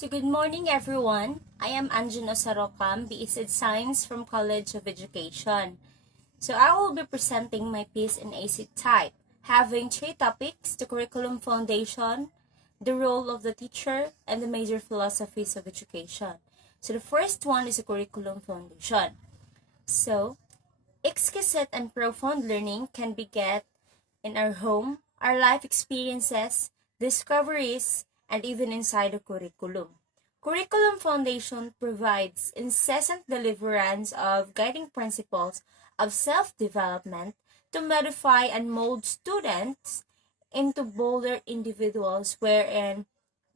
So good morning everyone. I am Anjano Sarokam, BSc Science from College of Education. So I will be presenting my piece in AC type, having three topics: the curriculum foundation, the role of the teacher, and the major philosophies of education. So the first one is the curriculum foundation. So exquisite and profound learning can be get in our home, our life experiences, discoveries, and even inside the curriculum. Curriculum Foundation provides incessant deliverance of guiding principles of self-development to modify and mold students into bolder individuals wherein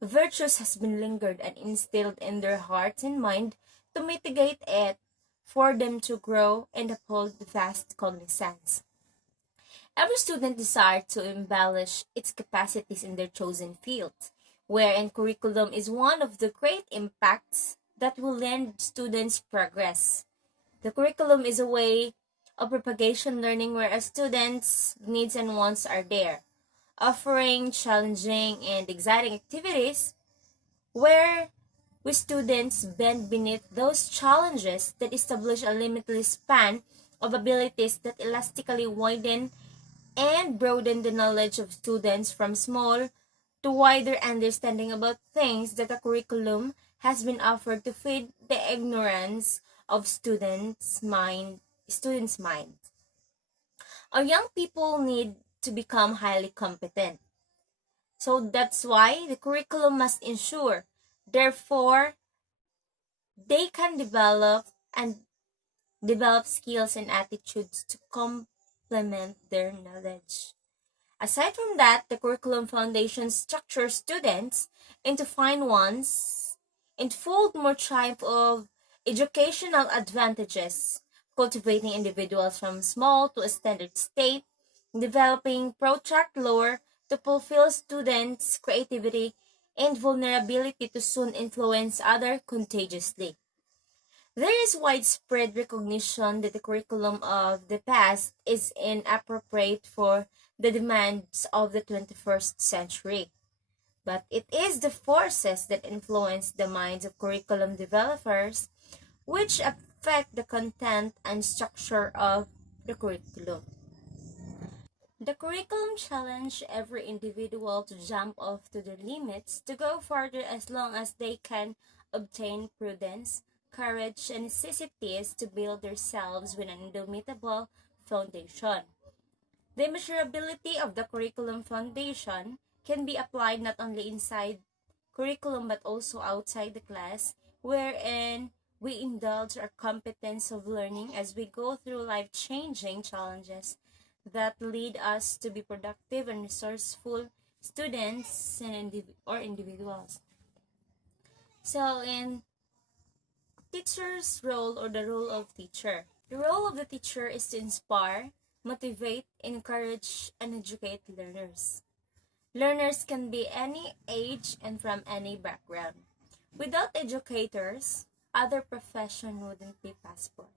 virtues has been lingered and instilled in their hearts and mind to mitigate it for them to grow and uphold the vast cognizance. Every student desires to embellish its capacities in their chosen field, wherein curriculum is one of the great impacts that will lend students progress. The curriculum is a way of propagation learning where a student's needs and wants are there, offering challenging and exciting activities where we students bend beneath those challenges that establish a limitless span of abilities that elastically widen and broaden the knowledge of students from small to wider understanding about things that a curriculum has been offered to feed the ignorance of students' mind. Our young people need to become highly competent. So that's why the curriculum must ensure, therefore, they can develop skills and attitudes to complement their knowledge. Aside from that, the curriculum foundation structures students into fine ones and fold more type of educational advantages, cultivating individuals from small to a standard state, developing protract lore to fulfill students' creativity and vulnerability to soon influence others contagiously. There is widespread recognition that the curriculum of the past is inappropriate for the demands of the 21st century, but it is the forces that influence the minds of curriculum developers which affect the content and structure of the curriculum. The curriculum challenge every individual to jump off to their limits to go further as long as they can obtain prudence, courage, and necessities to build themselves with an indomitable foundation. The measurability of the curriculum foundation can be applied not only inside curriculum but also outside the class, wherein we indulge our competence of learning as we go through life-changing challenges that lead us to be productive and resourceful students or individuals. So, in teacher's role or the role of teacher. The role of the teacher is to inspire, motivate, encourage, and educate learners. Learners can be any age and from any background. Without educators, other profession wouldn't be possible.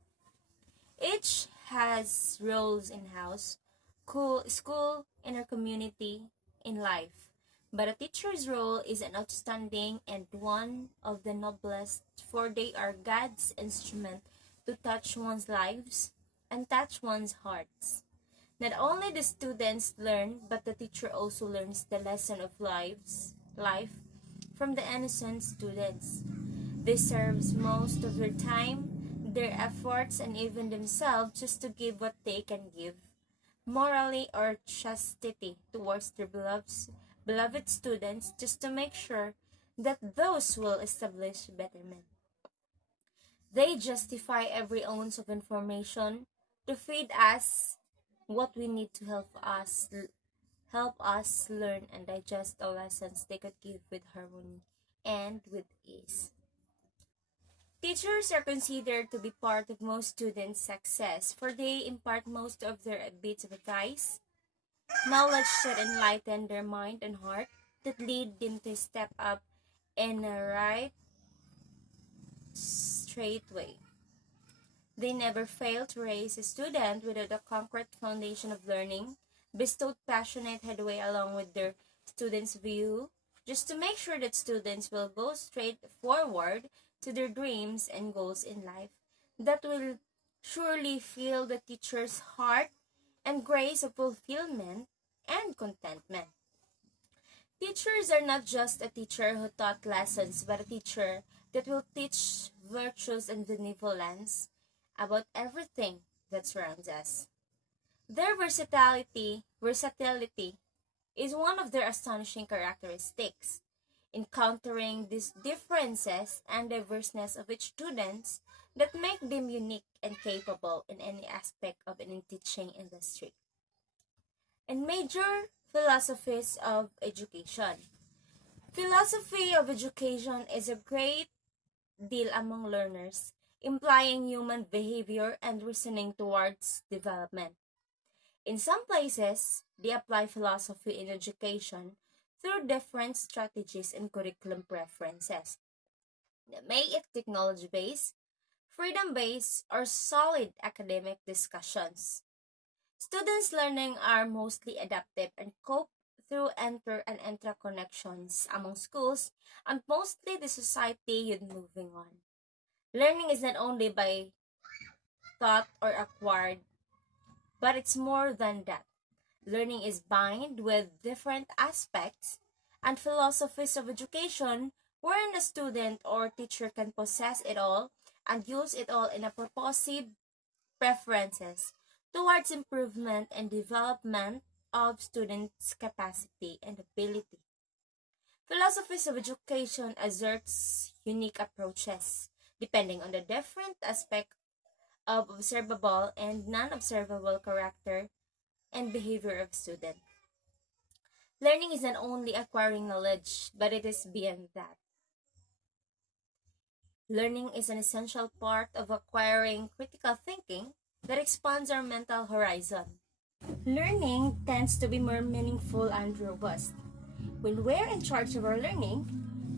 Each has roles in house, school, in our community, in life. But a teacher's role is an outstanding and one of the noblest, for they are God's instrument to touch one's lives and touch one's hearts. Not only the students learn, but the teacher also learns the lesson of life from the innocent students. They serve most of their time, their efforts, and even themselves just to give what they can give, morally or chastity towards their beloved students, just to make sure that those will establish betterment. They justify every ounce of information to feed us what we need to help us learn and digest the lessons they could give with harmony and with ease. Teachers are considered to be part of most students' success, for they impart most of their bits of advice, knowledge that enlighten their mind and heart, that lead them to step up in a right, straight way. They never fail to raise a student without a concrete foundation of learning, bestowed passionate headway along with their students' view, just to make sure that students will go straight forward to their dreams and goals in life that will surely fill the teacher's heart and grace of fulfillment and contentment. Teachers are not just a teacher who taught lessons, but a teacher that will teach virtues and benevolence about everything that surrounds us. Their versatility is one of their astonishing characteristics. Encountering these differences and diverseness of each students that make them unique and capable in any aspect of any teaching industry. And major philosophies of education. Philosophy of education is a great deal among learners, implying human behavior and reasoning towards development. In some places, they apply philosophy in education through different strategies and curriculum preferences. They make it technology-based, freedom-based, or solid academic discussions. Students' learning are mostly adaptive and cope through enter and intra connections among schools and mostly the society you're moving on. Learning is not only by thought or acquired, but it's more than that. Learning is bound with different aspects and philosophies of education wherein a student or teacher can possess it all and use it all in a purposive preferences towards improvement and development of students' capacity and ability. Philosophies of education asserts unique approaches depending on the different aspect of observable and non-observable character and behavior of student. Learning is not only acquiring knowledge, but it is beyond that. Learning is an essential part of acquiring critical thinking that expands our mental horizon. Learning tends to be more meaningful and robust. When we're in charge of our learning,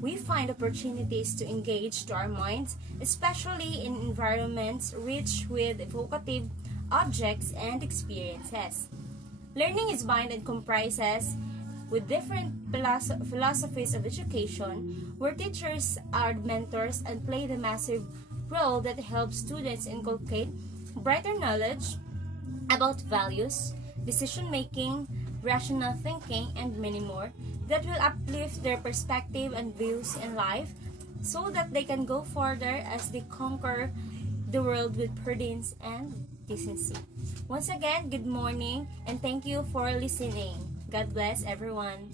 we find opportunities to engage to our minds, especially in environments rich with evocative objects and experiences. Learning is bound and comprises with different philosophies of education, where teachers are mentors and play the massive role that helps students inculcate brighter knowledge about values, decision making, rational thinking, and many more that will uplift their perspective and views in life so that they can go further as they conquer the world with prudence and decency. Once again, good morning and thank you for listening. God bless everyone.